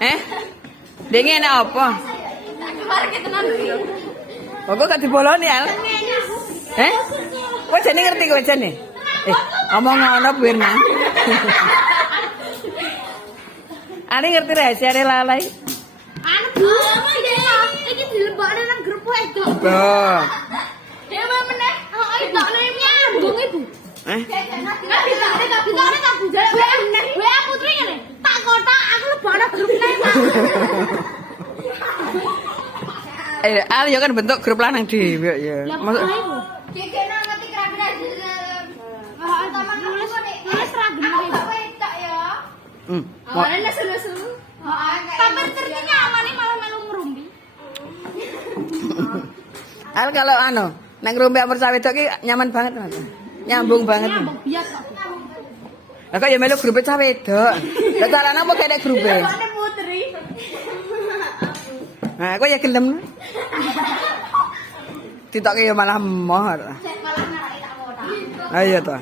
Eh? Dengi enak apa? Oh, kok gak diboloni ya? Eh? Kok jane ngerti kok jane? Eh, ngomong ngono Firman. Ani ngerti rahasia lalai? Anu bu, ini dilebokne nang grup wedok. Tuh. Dewe meneh, itu nih nyambung ibu. Eh? Nggak bisa, nggak bisa, Eh, ah, ya kan bentuk grup lanang dhewe ya. Nulis nulis ragam wedok ya. Hmm. Nesu-nesu. Malah melu. Al kalau anu, nang wedok ki nyaman banget Mas. Nyambung banget. Nyambung biasa. Lah kok ya melu grup cah wedok. Lah carane apa kene grupe? Nah, kok ya gelem? Ditokke malah mohor. Ayo toh.